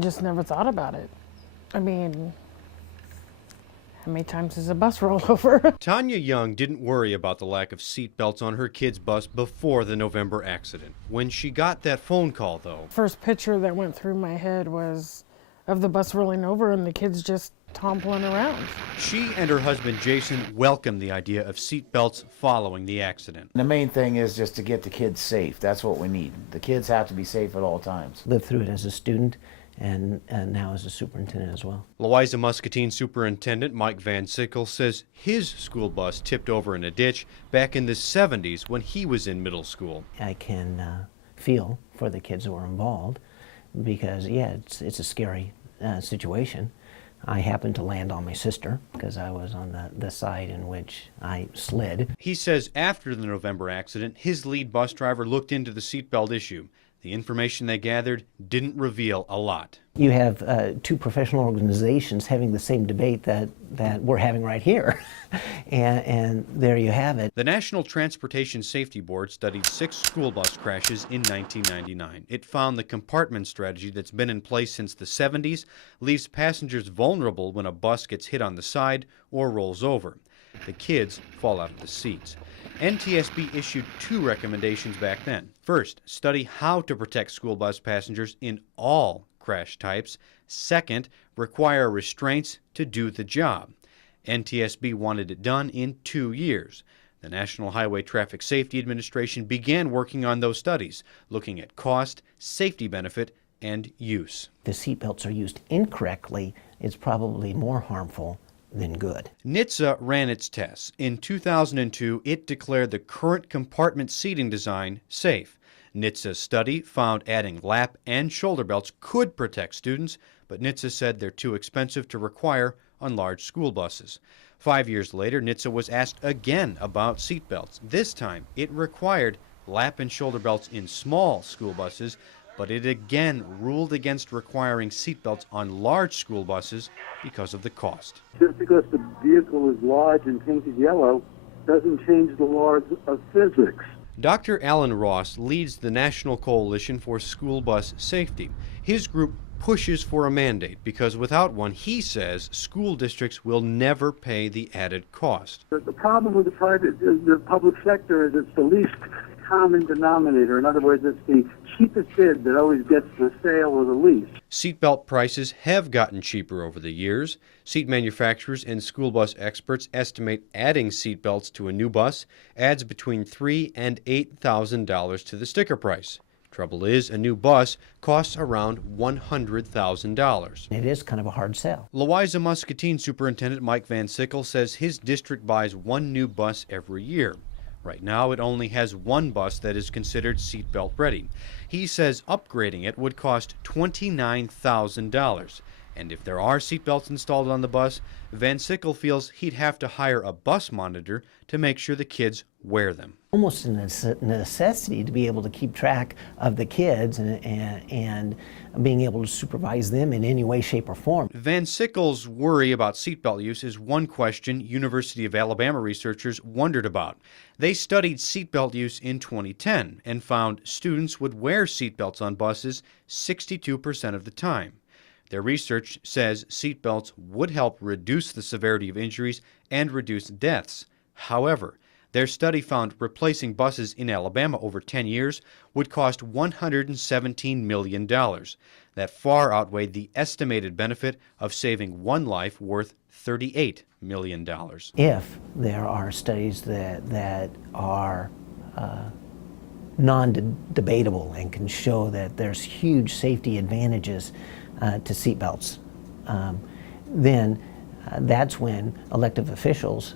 just never thought about it. I mean, how many times does a bus roll over? Tanya Young didn't worry about the lack of seat belts on her kid's bus before the November accident. When she got that phone call, though, First picture that went through my head was of the bus rolling over and the kids just toppling around. she and her husband Jason welcomed the idea of seat belts following the accident. The main thing is just to get the kids safe. That's what we need. The kids have to be safe at all times. Lived through it as a student and now as a superintendent as well. Louisa Muscatine Superintendent Mike Van Sickle says his school bus tipped over in a ditch back in the 70s when he was in middle school. I can feel for the kids that were involved because, yeah, it's a scary situation. I happened to land on my sister because I was on the side in which I slid. He says after the November accident, his lead bus driver looked into the seatbelt issue. The information they gathered didn't reveal a lot. You have two professional organizations having the same debate that we're having right here. and there you have it. The National Transportation Safety Board studied 6 school bus crashes in 1999. It found the compartment strategy that's been in place since the 70s leaves passengers vulnerable when a bus gets hit on the side or rolls over. The kids fall out of the seats. NTSB issued 2 recommendations back then. First, study how to protect school bus passengers in all crash types. Second, require restraints to do the job. NTSB wanted it done in 2 years. The National Highway Traffic Safety Administration began working on those studies, looking at cost, safety benefit, and use. The seatbelts are used incorrectly, it's probably more harmful than good. NHTSA ran its tests. In 2002, it declared the current compartment seating design safe. NHTSA's study found adding lap and shoulder belts could protect students, but NHTSA said they're too expensive to require on large school buses. 5 years later, NHTSA was asked again about seat belts. This time, it required lap and shoulder belts in small school buses, but it again ruled against requiring seatbelts on large school buses because of the cost. Just because the vehicle is large and painted yellow doesn't change the laws of physics. Dr. Alan Ross leads the National Coalition for School Bus Safety. His group pushes for a mandate because without one, he says, school districts will never pay the added cost. The problem with the public sector is it's the least common denominator. In other words, it's the cheapest bid that always gets the sale or the lease. Seatbelt prices have gotten cheaper over the years. Seat manufacturers and school bus experts estimate adding seatbelts to a new bus adds between $3,000 and $8,000 to the sticker price. Trouble is, a new bus costs around $100,000. It is kind of a hard sell. Louisa Muscatine Superintendent Mike Van Sickle says his district buys 1 new bus every year. Right now, it only has 1 bus that is considered seatbelt ready. He says upgrading it would cost $29,000. And if there are seatbelts installed on the bus, Van Sickle feels he'd have to hire a bus monitor to make sure the kids wear them. Almost a necessity to be able to keep track of the kids and being able to supervise them in any way, shape, or form. Van Sickle's worry about seatbelt use is one question University of Alabama researchers wondered about. They studied seatbelt use in 2010 and found students would wear seatbelts on buses 62% of the time. Their research says seatbelts would help reduce the severity of injuries and reduce deaths. However, their study found replacing buses in Alabama over 10 years would cost $117 million. That far outweighed the estimated benefit of saving 1 life worth $38 million. If there are studies that are non-debatable and can show that there's huge safety advantages to seatbelts, then that's when elected officials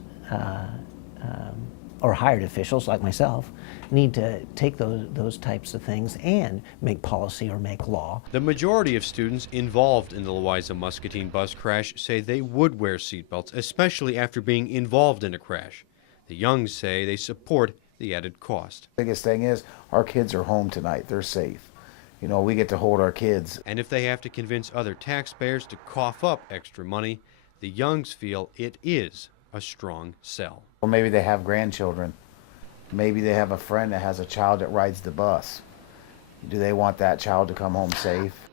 or hired officials like myself need to take those types of things and make policy or make law. The majority of students involved in the Louisa Muscatine bus crash say they would wear seatbelts, especially after being involved in a crash. The Youngs say they support the added cost. The biggest thing is our kids are home tonight. They're safe. You know, we get to hold our kids. And if they have to convince other taxpayers to cough up extra money, the Youngs feel it is a strong sell. Well, maybe they have grandchildren. Maybe they have a friend that has a child that rides the bus. Do they want that child to come home safe?